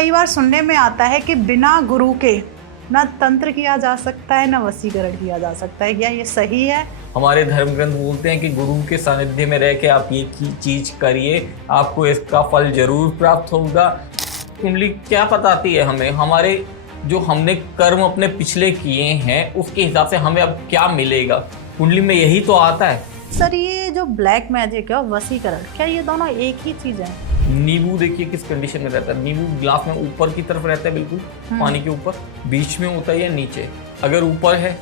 कई बार सुनने में आता है कि बिना गुरु के ना तंत्र किया जा सकता है ना वशीकरण किया जा सकता है। क्या ये सही है? हमारे धर्म ग्रंथ बोलते हैं कि गुरु के सानिध्य में रह के आप ये चीज करिए, आपको इसका फल जरूर प्राप्त होगा। कुंडली क्या बताती है हमें? हमारे जो हमने कर्म अपने पिछले किए हैं उसके हिसाब से हमें अब क्या मिलेगा, कुंडली में यही तो आता है। सर ये जो ब्लैक मैजिक है और वशीकरण, क्या ये दोनों एक ही चीज है? नींबू देखिए किस कंडीशन में रहता है। नींबू ग्लास में ऊपर की तरफ रहता है, बिल्कुल पानी के ऊपर, बीच में होता है या नीचे। अगर ऊपर है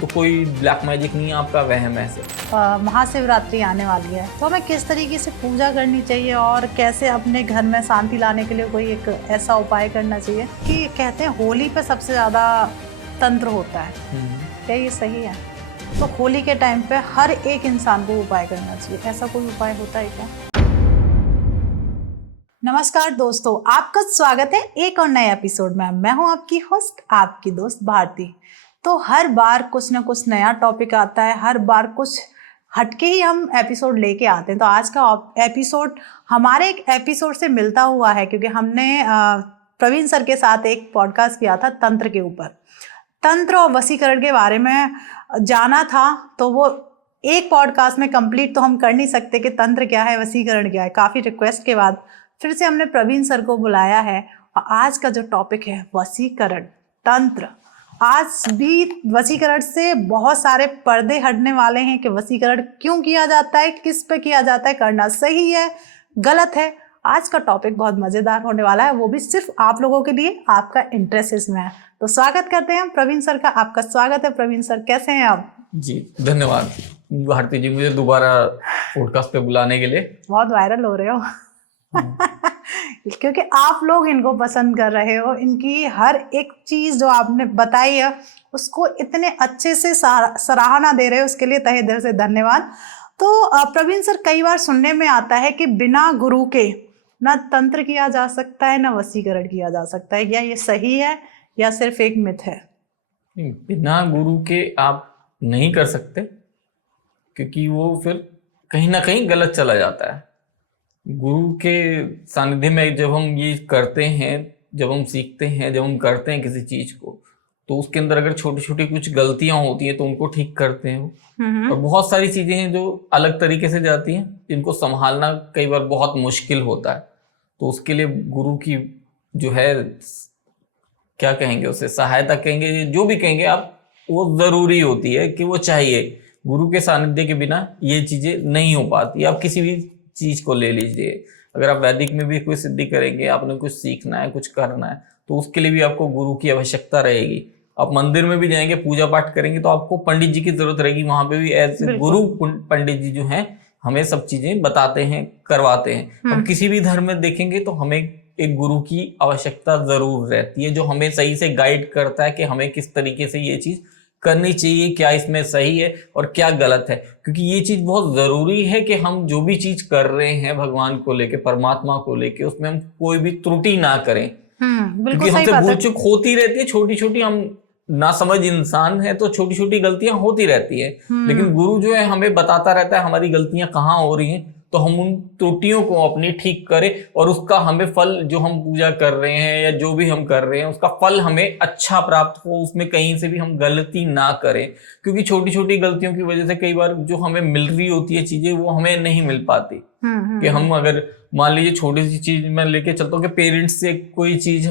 तो कोई ब्लैक मैजिक नहीं है, आपका वहम है सर। महाशिवरात्रि आने वाली है तो हमें किस तरीके से पूजा करनी चाहिए और कैसे अपने घर में शांति लाने के लिए कोई एक ऐसा उपाय करना चाहिए कि कहते हैं होली पे सबसे ज़्यादा तंत्र होता है, क्या ये सही है? तो होली के टाइम पे हर एक इंसान को उपाय करना चाहिए, ऐसा कोई उपाय होता है क्या? नमस्कार दोस्तों, आपका स्वागत है एक और नए एपिसोड में। मैं हूं आपकी होस्ट, आपकी दोस्त भारती। तो हर बार कुछ ना कुछ नया टॉपिक आता है, हर बार कुछ हटके ही हम एपिसोड लेके आते हैं। तो आज का एपिसोड हमारे एक एपिसोड से मिलता हुआ है, क्योंकि हमने प्रवीण सर के साथ एक पॉडकास्ट किया था तंत्र के ऊपर। तंत्र और वशीकरण के बारे में जाना था, तो वो एक पॉडकास्ट में कंप्लीट तो हम कर नहीं सकते कि तंत्र क्या है, वशीकरण क्या है। काफ़ी रिक्वेस्ट के बाद फिर से हमने प्रवीण सर को बुलाया है और आज का जो टॉपिक है वशीकरण, तंत्र। आज भी वशीकरण से बहुत सारे पर्दे हटने वाले हैं कि वशीकरण क्यों किया जाता है, किस पे किया जाता है, करना सही है गलत है। आज का टॉपिक बहुत मज़ेदार होने वाला है, वो भी सिर्फ आप लोगों के लिए, आपका इंटरेस्ट इसमें है। तो स्वागत करते हैं प्रवीण सर का। आपका स्वागत है प्रवीण सर, कैसे हैं आप? जी धन्यवाद भारती जी, मुझे दोबारा पॉडकास्ट पे बुलाने के लिए। बहुत वायरल हो रहे हो क्योंकि आप लोग इनको पसंद कर रहे हो। इनकी हर एक चीज़ जो आपने बताई है उसको इतने अच्छे से सराहना दे रहे हो, उसके लिए तहे दिल से धन्यवाद। तो प्रवीण सर, कई बार सुनने में आता है कि बिना गुरु के ना तंत्र किया जा सकता है ना वशीकरण किया जा सकता है। क्या ये सही है या सिर्फ एक मिथ है? बिना गुरु के आप नहीं कर सकते, क्योंकि वो फिर कहीं ना कहीं गलत चला जाता है। गुरु के सानिध्य में जब हम ये करते हैं, जब हम सीखते हैं, जब हम करते हैं किसी चीज को, तो उसके अंदर अगर छोटी छोटी कुछ गलतियां होती हैं तो उनको ठीक करते हैं। और बहुत सारी चीजें हैं जो अलग तरीके से जाती हैं, जिनको संभालना कई बार बहुत मुश्किल होता है। तो उसके लिए गुरु की जो है, क्या कहेंगे उसे, सहायता कहेंगे, जो भी कहेंगे आप, वो जरूरी होती है कि वो चाहिए। गुरु के सानिध्य के बिना ये चीजें नहीं हो पाती। आप किसी भी चीज को ले लीजिए, अगर आप वैदिक में भी कोई सिद्धि करेंगे, आपने कुछ सीखना है, कुछ करना है, तो उसके लिए भी आपको गुरु की आवश्यकता रहेगी। आप मंदिर में भी जाएंगे, पूजा पाठ करेंगे, तो आपको पंडित जी की जरूरत रहेगी। वहां पे भी ऐसे गुरु पंडित जी जो हैं हमें सब चीजें बताते हैं, करवाते हैं। हम किसी भी धर्म में देखेंगे तो हमें एक गुरु की आवश्यकता जरूर रहती है, जो हमें सही से गाइड करता है कि हमें किस तरीके से ये चीज करनी चाहिए, क्या इसमें सही है और क्या गलत है। क्योंकि ये चीज बहुत जरूरी है कि हम जो भी चीज कर रहे हैं भगवान को लेके, परमात्मा को लेके, उसमें हम कोई भी त्रुटि ना करें। क्योंकि हमसे भूल चूक होती रहती है, छोटी छोटी, हम ना समझ इंसान है तो छोटी छोटी गलतियां होती रहती है। लेकिन गुरु जो है हमें बताता रहता है हमारी गलतियां कहाँ हो रही हैं, तो हम उन त्रुटियों को अपनी ठीक करें और उसका हमें फल, जो हम पूजा कर रहे हैं या जो भी हम कर रहे हैं, उसका फल हमें अच्छा प्राप्त हो, उसमें कहीं से भी हम गलती ना करें। क्योंकि छोटी छोटी गलतियों की वजह से कई बार जो हमें मिल रही होती है चीजें, वो हमें नहीं मिल पाती। कि हम अगर मान लीजिए छोटी सी चीज मैं लेके चलता हूँ कि पेरेंट्स से कोई चीज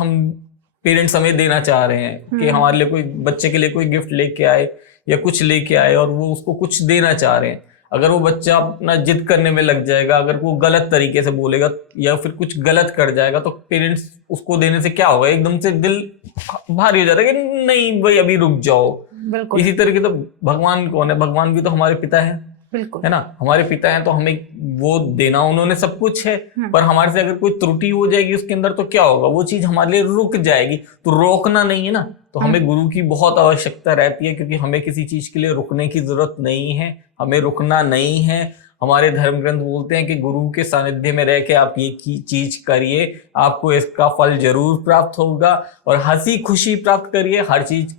पेरेंट्स हमें देना चाह रहे हैं, कि हमारे लिए कोई, बच्चे के लिए कोई गिफ्ट लेके आए या कुछ लेके आए और वो उसको कुछ देना चाह रहे हैं। अगर वो बच्चा अपना जिद करने में लग जाएगा, अगर वो गलत तरीके से बोलेगा या फिर कुछ गलत कर जाएगा, तो पेरेंट्स उसको देने से क्या होगा, एकदम से दिल भारी हो जाता है कि नहीं भाई अभी रुक जाओ। इसी तरीके तो भगवान कौन है? भगवान भी तो हमारे पिता है, है ना? हमारे पिता हैं तो हमें वो देना, उन्होंने सब कुछ है। पर हमारे से अगर कोई त्रुटि हो जाएगी उसके अंदर, तो क्या होगा, वो चीज हमारे लिए रुक जाएगी। तो रोकना नहीं है ना, तो हमें गुरु की बहुत आवश्यकता रहती है, क्योंकि हमें किसी चीज के लिए रुकने की जरूरत नहीं है, हमें रुकना नहीं है। हमारे धर्म ग्रंथ बोलते हैं कि गुरु के सानिध्य में रह के आप ये चीज करिए, आपको इसका फल जरूर प्राप्त होगा। और हंसी खुशी प्राप्त करिए, हर चीज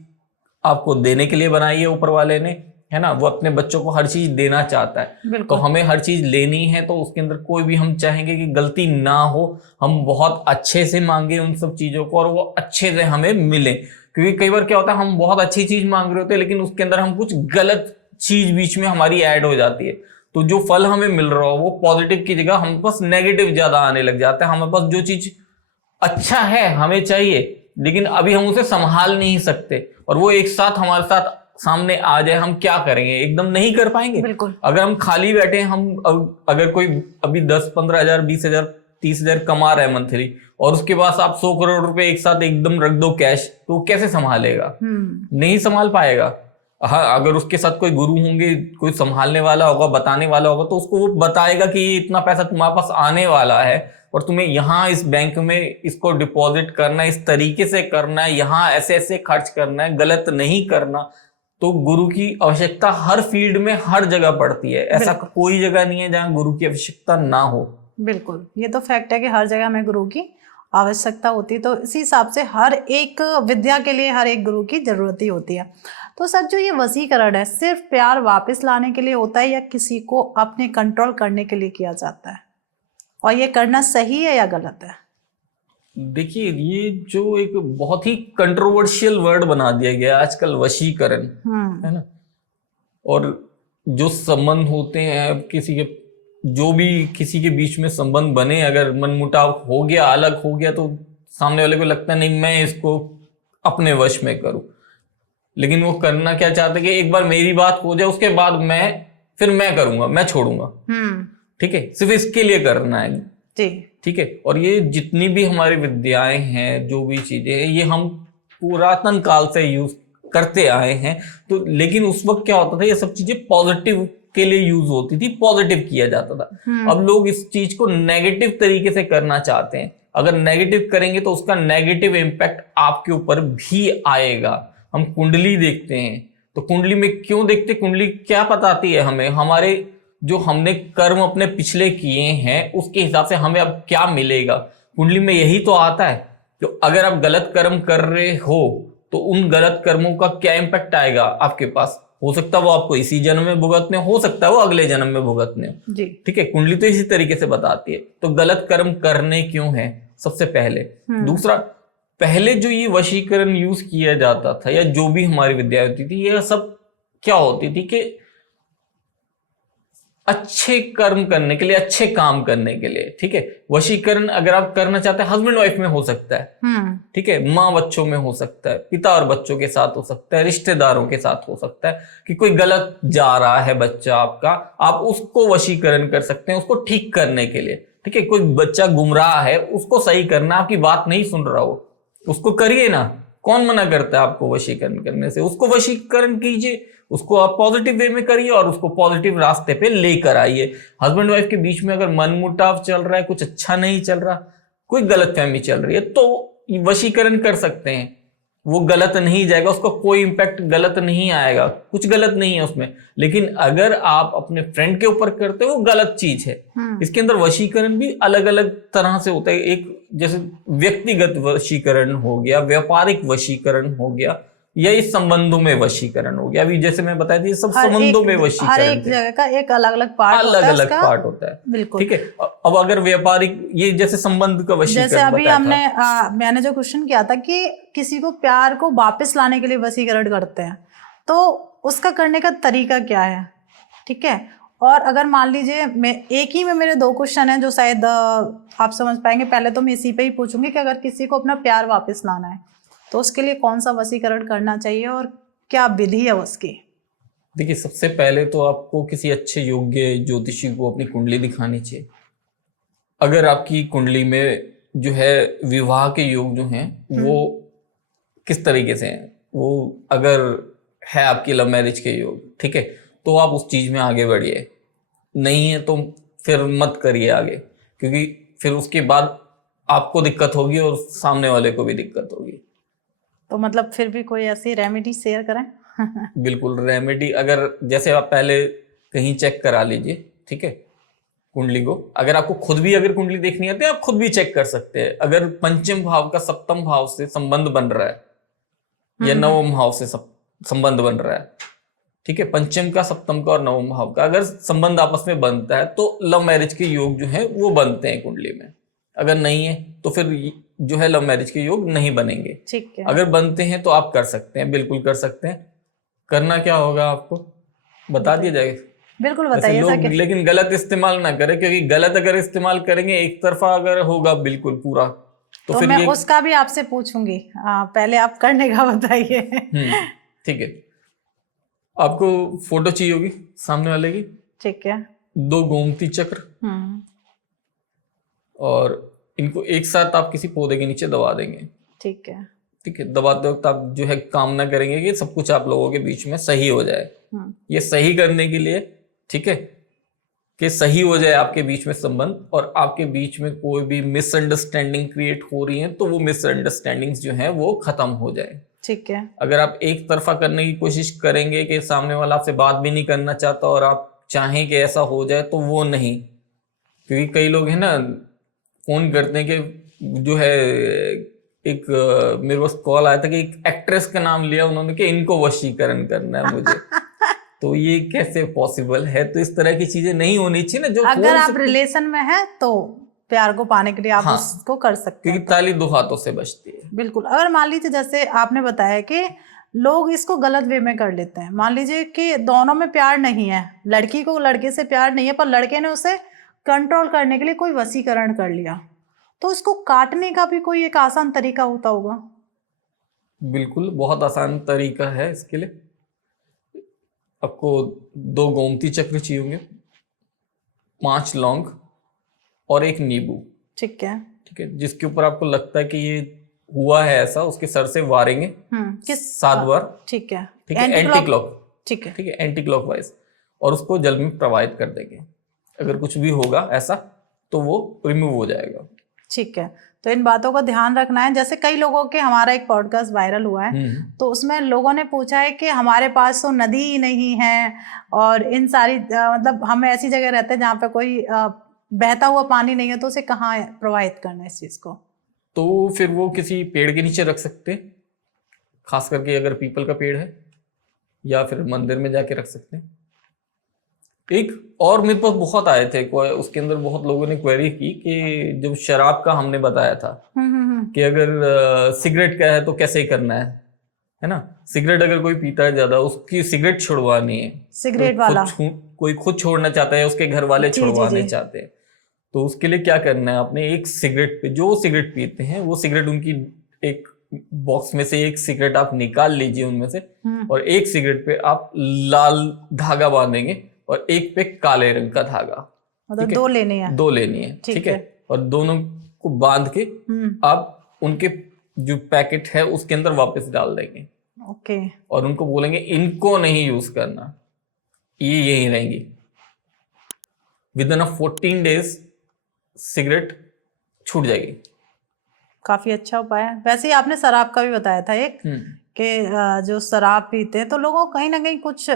आपको देने के लिए बनाई है ऊपर वाले ने, है ना, वो अपने बच्चों को हर चीज देना चाहता है, तो बिल्कुल हमें हर चीज लेनी है, तो उसके अंदर कोई भी हम चाहेंगे कि गलती ना हो, हम बहुत अच्छे से मांगे उन सब चीजों को और वो अच्छे से हमें मिले। क्योंकि कई बार क्या होता है, हम बहुत अच्छी चीज मांग रहे होते हैं लेकिन उसके अंदर हम कुछ गलत चीज बीच में हमारी ऐड हो जाती है, तो जो फल हमें मिल रहा हो वो पॉजिटिव की जगह हम पास नेगेटिव ज्यादा आने लग जाता है। हमारे पास जो चीज अच्छा है हमें चाहिए लेकिन अभी हम उसे संभाल नहीं सकते, और वो एक साथ हमारे साथ सामने आ जाए, हम क्या करेंगे, एकदम नहीं कर पाएंगे। बिल्कुल अगर हम खाली बैठे हैं, अगर कोई अभी 10-15 हजार 20 हजार 30 हजार कमा रहा है मंथली, और उसके पास आप 100 करोड़ रुपए एक साथ एकदम रख दो कैश, तो वो कैसे संभालेगा? नहीं संभाल पाएगा। हाँ, अगर उसके साथ कोई गुरु होंगे, कोई संभालने वाला होगा, बताने वाला होगा, तो उसको वो बताएगा कि ये इतना पैसा तुम्हारे पास आने वाला है और तुम्हें यहाँ इस बैंक में इसको डिपॉजिट करना है, इस तरीके से करना है, यहाँ ऐसे ऐसे खर्च करना है, गलत नहीं करना। तो गुरु की आवश्यकता हर फील्ड में हर जगह पड़ती है, ऐसा कोई जगह नहीं है जहाँ गुरु की आवश्यकता ना हो। बिल्कुल, ये तो फैक्ट है कि हर जगह हमें गुरु की आवश्यकता होती है, तो इसी हिसाब से हर एक विद्या के लिए हर एक गुरु की जरूरत ही होती है। तो सर, जो ये वशीकरण है सिर्फ प्यार वापस लाने के लिए होता है या किसी को अपने कंट्रोल करने के लिए किया जाता है, और ये करना सही है या गलत है? देखिए, ये जो एक बहुत ही कंट्रोवर्शियल वर्ड बना दिया गया आजकल, वशीकरण, है ना। और जो संबंध होते हैं किसी के, जो भी किसी के बीच में संबंध बने, अगर मनमुटाव हो गया, अलग हो गया, तो सामने वाले को लगता है नहीं मैं इसको अपने वश में करूं, लेकिन वो करना क्या चाहते हैं कि एक बार मेरी बात हो जाए उसके बाद फिर मैं करूंगा, मैं छोड़ूंगा। ठीक है, सिर्फ इसके लिए करना है जी। ठीक है। और ये जितनी भी हमारी विद्याएं हैं, जो भी चीजें हैं, ये हम पुरातन काल से यूज करते आए हैं। तो लेकिन उस वक्त क्या होता था, ये सब चीजें पॉजिटिव के लिए यूज होती थी, पॉजिटिव किया जाता था। अब लोग इस चीज को नेगेटिव तरीके से करना चाहते हैं। अगर नेगेटिव करेंगे तो उसका नेगेटिव इम्पैक्ट आपके ऊपर भी आएगा। हम कुंडली देखते हैं, तो कुंडली में क्यों देखते, कुंडली क्या बताती है हमें, हमारे जो हमने कर्म अपने पिछले किए हैं उसके हिसाब से हमें अब क्या मिलेगा। कुंडली में यही तो आता है कि अगर आप गलत कर्म कर रहे हो तो उन गलत कर्मों का क्या इम्पैक्ट आएगा आपके पास। हो सकता है वो आपको इसी जन्म में भुगतने, हो सकता है वो अगले जन्म में भुगतने हो। ठीक है, कुंडली तो इसी तरीके से बताती है। तो गलत कर्म करने क्यों है, सबसे पहले। दूसरा, पहले जो ये वशीकरण यूज किया जाता था या जो भी हमारी विद्या होती थी, यह सब क्या होती थी कि अच्छे कर्म करने के लिए, अच्छे काम करने के लिए। ठीक है, वशीकरण अगर आप करना चाहते हैं, हस्बैंड वाइफ में हो सकता है, ठीक है, माँ बच्चों में हो सकता है, पिता और बच्चों के साथ हो सकता है, रिश्तेदारों के साथ हो सकता है कि कोई गलत जा रहा है बच्चा आपका, आप उसको वशीकरण कर सकते हैं उसको ठीक करने के लिए। ठीक है, कोई बच्चा गुमराह है उसको सही करना, आपकी बात नहीं सुन रहा हो, उसको करिए ना, कौन मना करता है आपको वशीकरण करने से। उसको वशीकरण कीजिए, उसको आप पॉजिटिव वे में करिए और उसको पॉजिटिव रास्ते पे लेकर आइए। हस्बैंड वाइफ के बीच में अगर मनमुटाव चल रहा है, कुछ अच्छा नहीं चल रहा, कोई गलतफहमी चल रही है, तो वशीकरण कर सकते हैं। वो गलत नहीं जाएगा, उसका कोई इंपैक्ट गलत नहीं आएगा, कुछ गलत नहीं है उसमें। लेकिन अगर आप अपने फ्रेंड के ऊपर करते हो, वो गलत चीज है। इसके अंदर वशीकरण भी अलग अलग तरह से होता है। एक जैसे व्यक्तिगत वशीकरण हो गया, व्यापारिक वशीकरण हो गया, या इस संबंधों में वशीकरण हो गया। अभी जैसे मैं बताया था, ये सब संबंधों में वशीकरण, हर एक जगह का एक अलग अलग पार्ट अलग अलग पार्ट होता है। बिल्कुल, ठीक है। अब अगर व्यापारिक, ये जैसे संबंध का वशीकरण, जैसे अभी हमने मैंने जो क्वेश्चन किया था कि किसी को प्यार को वापस लाने के लिए वशीकरण करते हैं, तो उसका करने का तरीका क्या है। ठीक है, और अगर मान लीजिए मैं एक ही में मेरे दो क्वेश्चन हैं जो शायद आप समझ पाएंगे। पहले तो मैं इसी पे ही पूछूंगी कि अगर किसी को अपना प्यार वापस लाना है तो उसके लिए कौन सा वशीकरण करना चाहिए और क्या विधि है उसकी। देखिए, सबसे पहले तो आपको किसी अच्छे योग्य ज्योतिषी को अपनी कुंडली दिखानी चाहिए। अगर आपकी कुंडली में जो है विवाह के योग जो हैं वो किस तरीके से हैं, वो अगर है आपकी लव मैरिज के योग, ठीक है, तो आप उस चीज में आगे बढ़िए। नहीं है तो फिर मत करिए आगे, क्योंकि फिर उसके बाद आपको दिक्कत होगी और सामने वाले को भी दिक्कत होगी। तो मतलब फिर भी कोई ऐसी रेमेडी शेयर करें। बिल्कुल, रेमेडी अगर जैसे आप पहले कहीं चेक करा लीजिए, ठीक है, कुंडली को। अगर आपको खुद भी अगर कुंडली देखनी आती है, आप खुद भी चेक कर सकते हैं। अगर पंचम भाव का सप्तम भाव से संबंध बन रहा है या नवम भाव से संबंध बन रहा है, ठीक है, पंचम का, सप्तम का और नवम भाव का अगर संबंध आपस में बनता है तो लव मैरिज के योग जो है वो बनते हैं कुंडली में। अगर नहीं है तो फिर जो है लव मैरिज के योग नहीं बनेंगे। ठीक है। अगर बनते हैं तो आप कर सकते हैं, बिल्कुल कर सकते हैं। करना क्या होगा आपको बता दिया जाएगा। बिल्कुल वैसे बताइए। लोग लेकिन गलत इस्तेमाल ना करें, क्योंकि गलत अगर इस्तेमाल करेंगे, एक तरफा अगर होगा बिल्कुल पूरा, तो फिर मैं ये उसका भी आपसे पूछूंगी। पहले आप करने का बताइए। ठीक है। आपको फोटो चाहिए होगी सामने वाले की, ठीक है। 2 गोमती चक्र, और इनको एक साथ आप किसी पौधे के नीचे दबा देंगे। ठीक है। ठीक है, दबाते वक्त आप जो है कामना करेंगे कि सब कुछ आप लोगों के बीच में सही हो जाए। ये सही करने के लिए, ठीक है, कि सही हो जाए आपके बीच में संबंध, और आपके बीच में कोई भी मिसअंडरस्टैंडिंग क्रिएट हो रही है तो वो मिसअंडरस्टैंडिंग्स जो है वो खत्म हो जाए। ठीक है। अगर आप एक तरफा करने की कोशिश करेंगे कि सामने वाला आपसे बात भी नहीं करना चाहता और आप चाहें कि ऐसा हो जाए, तो वो नहीं। क्योंकि कई लोग हैं ना, फोन करते हैं कि जो है एक मेरे पास कॉल आया था कि एक एक्ट्रेस का नाम लिया उन्होंने कि इनको वशीकरण करना है मुझे। तो ये कैसे पॉसिबल है? तो इस तरह की चीजें नहीं होनी चाहिए ना। जो अगर आप रिलेशन में हैं तो प्यार को पाने के लिए आप उसको कर सकते हैं, क्योंकि ताली 2 हाथों से बजती है। बिल्कुल। अगर मान लीजिए जैसे आपने बताया कि लोग इसको गलत वे में कर लेते हैं, मान लीजिए कि दोनों में प्यार नहीं है, लड़की को लड़के से प्यार नहीं है, पर लड़के ने उसे कंट्रोल करने के लिए कोई वशीकरण कर लिया, तो इसको काटने का भी कोई एक आसान तरीका होता होगा? बिल्कुल, बहुत आसान तरीका है इसके लिए। आपको 2 गोमती चक्र चाहिए होंगे, 5 लौंग और 1 नींबू। ठीक है। ठीक है, जिसके ऊपर आपको लगता है कि ये हुआ है ऐसा, उसके सर से वारेंगे किस 7 बार। ठीक है। ठीक है, एंटी क्लॉक। ठीक है। ठीक है, एंटी क्लॉकवाइज, और उसको जल में प्रवाहित कर देंगे। अगर कुछ भी होगा ऐसा तो वो रिमूव हो जाएगा। ठीक है। तो इन बातों का ध्यान रखना है। जैसे कई लोगों के, हमारा एक पॉडकास्ट वायरल हुआ है तो उसमें लोगों ने पूछा है कि हमारे पास तो नदी ही नहीं है, और इन सारी मतलब हम ऐसी जगह रहते हैं जहाँ पे कोई बहता हुआ पानी नहीं है, तो उसे कहाँ प्रवाहित करना है इस चीज को? तो फिर वो किसी पेड़ के नीचे रख सकते हैं, खास करके अगर पीपल का पेड़ है, या फिर मंदिर में जाके रख सकते हैं। एक और मेरे पास बहुत आए थे, उसके अंदर बहुत लोगों ने क्वेरी की कि जब शराब का हमने बताया था कि अगर सिगरेट का है तो कैसे करना है ना। सिगरेट अगर कोई पीता है ज्यादा, उसकी सिगरेट छुड़वानी है, सिगरेट वाला कोई खुद छोड़ना चाहता है, उसके घर वाले छुड़वाने चाहते हैं, तो उसके लिए क्या करना है, आपने एक सिगरेट पे, जो सिगरेट पीते हैं वो सिगरेट उनकी एक बॉक्स में से एक सिगरेट आप निकाल लीजिए उनमें से, और एक सिगरेट पे आप लाल धागा बांधेंगे और एक पे काले रंग का धागा। मतलब 2 लेनी है? 2 लेनी है। ठीक है, और दोनों को बांध के आप उनके जो पैकेट है उसके अंदर वापस डाल देंगे। ओके। और उनको बोलेंगे इनको नहीं यूज करना, ये यही रहेंगी। विद इन 14 डेज सिगरेट छूट जाएगी। काफी अच्छा उपाय है। वैसे ही आपने शराब का भी बताया था एक, कि जो शराब पीते हैं तो लोगों को कहीं ना कहीं कुछ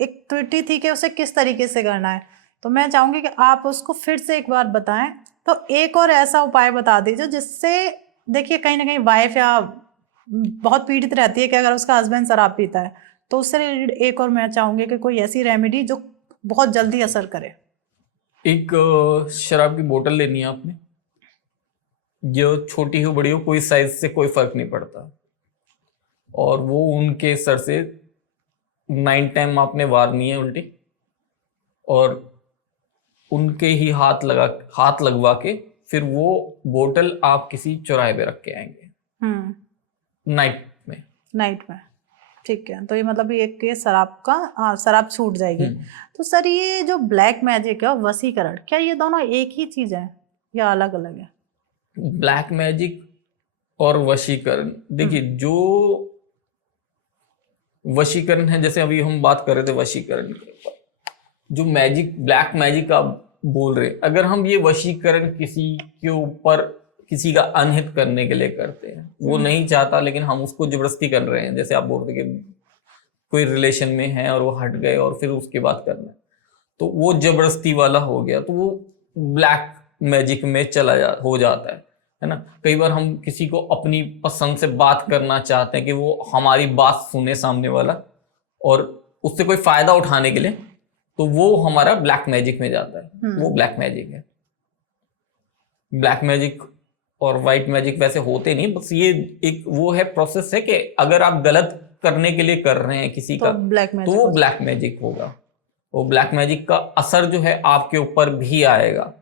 एक त्रुटि थी कि उसे किस तरीके से करना है, तो मैं चाहूंगी कि आप उसको फिर से एक बार बताएं। तो एक और ऐसा उपाय बता दीजिए जिससे, देखिए कहीं ना कहीं वाइफ या बहुत पीड़ित रहती है कि अगर उसका हस्बैंड शराब पीता है, तो उससे रिलेटेड एक और मैं चाहूंगी कि कोई ऐसी रेमेडी जो बहुत जल्दी असर करे। एक शराब की बोतल लेनी है आपने, जो छोटी हो बड़ी हो, कोई साइज से कोई फर्क नहीं पड़ता, और वो उनके सर से 9 टाइम आपने वारनी है उल्टी, और उनके ही हाथ लगवा के फिर वो बोतल आप किसी चौराहे पे रख के आएंगे नाइट में। ठीक है। तो ये मतलब ये एक शराब छूट जाएगी। तो सर ये जो ब्लैक मैजिक है और वशीकरण, क्या ये दोनों एक ही चीज है या अलग अलग है? ब्लैक मैजिक और वशीकरण, देखिए जो वशीकरण है, जैसे अभी हम बात कर रहे थे वशीकरण के ऊपर, जो मैजिक, ब्लैक मैजिक आप बोल रहे, अगर हम ये वशीकरण किसी के ऊपर, किसी का अनहित करने के लिए करते हैं, वो नहीं चाहता लेकिन हम उसको जबरदस्ती कर रहे हैं, जैसे आप बोल रहे कि कोई रिलेशन में है और वो हट गए और फिर उसके बाद करना है, तो वो जबरदस्ती वाला हो गया, तो वो ब्लैक मैजिक में हो जाता है ना। कई बार हम किसी को अपनी पसंद से बात करना चाहते हैं कि वो हमारी बात सुने सामने वाला, और उससे कोई फायदा उठाने के लिए, तो वो हमारा ब्लैक मैजिक में जाता है। वो ब्लैक मैजिक है। ब्लैक मैजिक और वाइट मैजिक वैसे होते नहीं, बस ये एक वो है, प्रोसेस है कि अगर आप गलत करने के लिए कर रहे हैं किसी का, ब्लैक तो मैजिक वो ब्लैक मैजिक होगा। वो ब्लैक मैजिक का असर जो है आपके ऊपर भी आएगा।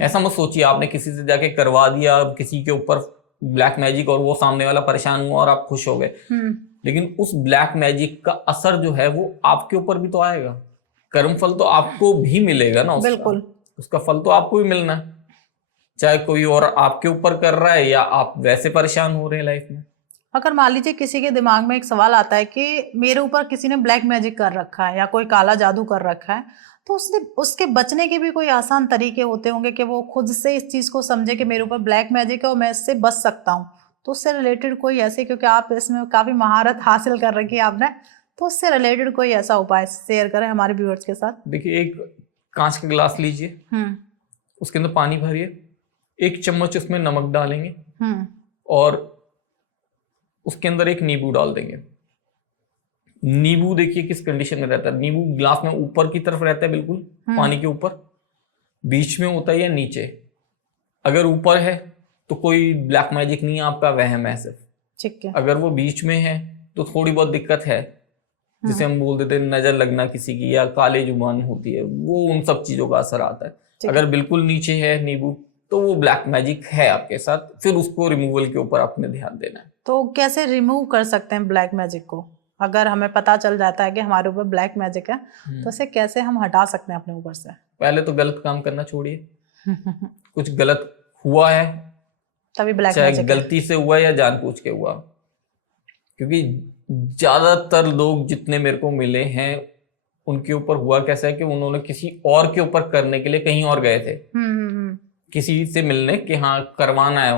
ऐसा मत सोचिए आपने किसी से जाके करवा दिया किसी के ऊपर ब्लैक मैजिक और वो सामने वाला परेशान हुआ और आप खुश हो गए, लेकिन उस ब्लैक मैजिक का असर जो है वो आपके ऊपर भी तो आएगा। कर्म फल तो आपको भी मिलेगा ना, बिल्कुल। उसका फल तो आपको भी मिलना है, चाहे कोई और आपके ऊपर कर रहा है या आप वैसे परेशान हो रहे हैं लाइफ में। अगर मान लीजिए किसी के दिमाग में एक सवाल आता है कि मेरे ऊपर किसी ने ब्लैक मैजिक कर रखा है या कोई काला जादू कर रखा है, तो उसके बचने के भी कोई आसान तरीके होते होंगे कि वो खुद से इस चीज को समझे कि मेरे ऊपर ब्लैक मैजिक है और मैं इससे बच सकता हूँ। तो उससे रिलेटेड कोई ऐसे, क्योंकि आप इसमें काफी महारत हासिल कर रखी है आपने, तो उससे रिलेटेड कोई ऐसा उपाय शेयर करें हमारे व्यूअर्स के साथ। देखिए, एक कांच का गिलास लीजिए, उसके अंदर पानी भरिए, 1 चम्मच उसमें नमक डालेंगे और उसके अंदर एक नींबू डाल देंगे। नींबू देखिए किस कंडीशन में रहता है, नींबू ग्लास में ऊपर की तरफ रहता है, बिल्कुल पानी के ऊपर, बीच में होता है या नीचे। अगर ऊपर है तो कोई ब्लैक मैजिक नहीं है, आपका वहम है सिर्फ। ठीक है। अगर वो बीच में है तो थोड़ी बहुत दिक्कत है, जिसे हम बोल देते हैं नजर लगना किसी की, या काले जुबान होती है, वो उन सब चीजों का असर आता है। अगर बिल्कुल नीचे है नींबू, तो वो ब्लैक मैजिक है आपके साथ, फिर उसको रिमूवल के ऊपर आपने ध्यान देना है। तो कैसे रिमूव कर सकते हैं ब्लैक मैजिक को? अगर हमें पता चल जाता है कि हमारे ऊपर ब्लैक मैजिक है, तो इसे कैसे हम हटा सकते हैं अपने ऊपर से? पहले तो गलत काम करना छोड़िए। कुछ गलत हुआ है तभी ब्लैक चाहे मैजिक गलती से हुआ या जानबूझ के हुआ, क्योंकि ज्यादातर लोग जितने मेरे को मिले हैं उनके ऊपर हुआ कैसा है कि उन्होंने किसी और के ऊपर करने के लिए कहीं और गए थे, किसी से मिलने कि हाँ करवाना है,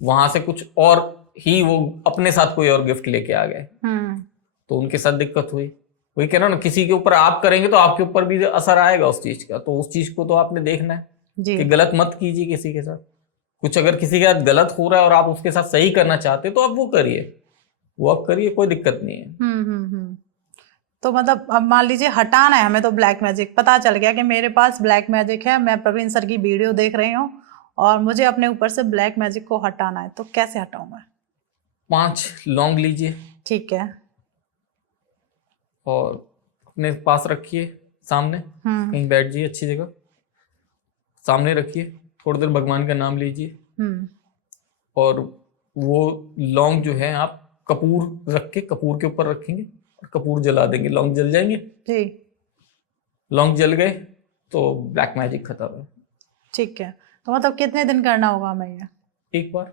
वहां से कुछ और ही वो अपने साथ कोई और गिफ्ट लेके आ गए, तो उनके साथ दिक्कत हुई। वही कह रहा हूं ना, किसी के ऊपर आप करेंगे तो आपके ऊपर भी असर आएगा उस चीज का, तो उस चीज को तो आपने देखना है कि गलत मत कीजिए किसी के साथ। कुछ अगर किसी के साथ गलत हो रहा है और आप उसके साथ सही करना चाहते तो आप वो करिए, वो आप करिए, कोई दिक्कत नहीं है। तो मतलब अब मान लीजिए हटाना है हमें, तो ब्लैक मैजिक पता चल गया कि मेरे पास ब्लैक मैजिक है, मैं प्रवीण सर की वीडियो देख रही हूँ और मुझे अपने ऊपर से ब्लैक मैजिक को हटाना है, तो कैसे हटाऊं मैं? 5 लौंग लीजिए, ठीक है, और अपने पास रखिए, सामने कहीं बैठ जाइए अच्छी जगह, सामने रखिए, थोड़ी देर भगवान का नाम लीजिए, और वो लौंग जो है आप कपूर रख के कपूर के ऊपर रखेंगे और कपूर जला देंगे, लौंग जल जाएंगे जी। लौंग जल गए तो ब्लैक मैजिक खत्म है। ठीक है, तो मतलब कितने दिन करना होगा हमें ये? एक बार,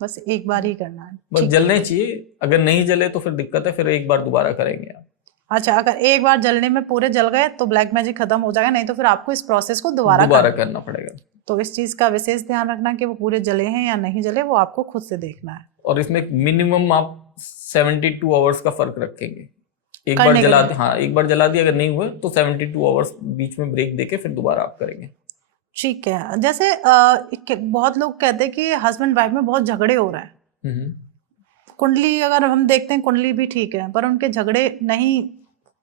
बस एक बार ही करना है? बस जलने चाहिए, अगर नहीं जले तो फिर दिक्कत है, फिर एक बार दोबारा करेंगे आप। अच्छा, अगर एक बार जलने में पूरे जल गए तो ब्लैक मैजिक खत्म हो जाएगा, नहीं तो फिर आपको इस प्रोसेस को दोबारा करना पड़ेगा। तो इस चीज का विशेष ध्यान रखना कि वो पूरे जले हैं या नहीं जले, वो आपको खुद से देखना है। और इसमें मिनिमम आप 72 आवर्स का फर्क रखेंगे। एक बार जला दिया, हाँ एक बार जला दिया, अगर नहीं हुए तो 72 आवर्स बीच में ब्रेक देके फिर दोबारा आप करेंगे। ठीक है। जैसे बहुत लोग कहते हैं कि हस्बैंड वाइफ में बहुत झगड़े हो रहे हैं, कुंडली अगर हम देखते हैं कुंडली भी ठीक है, पर उनके झगड़े नहीं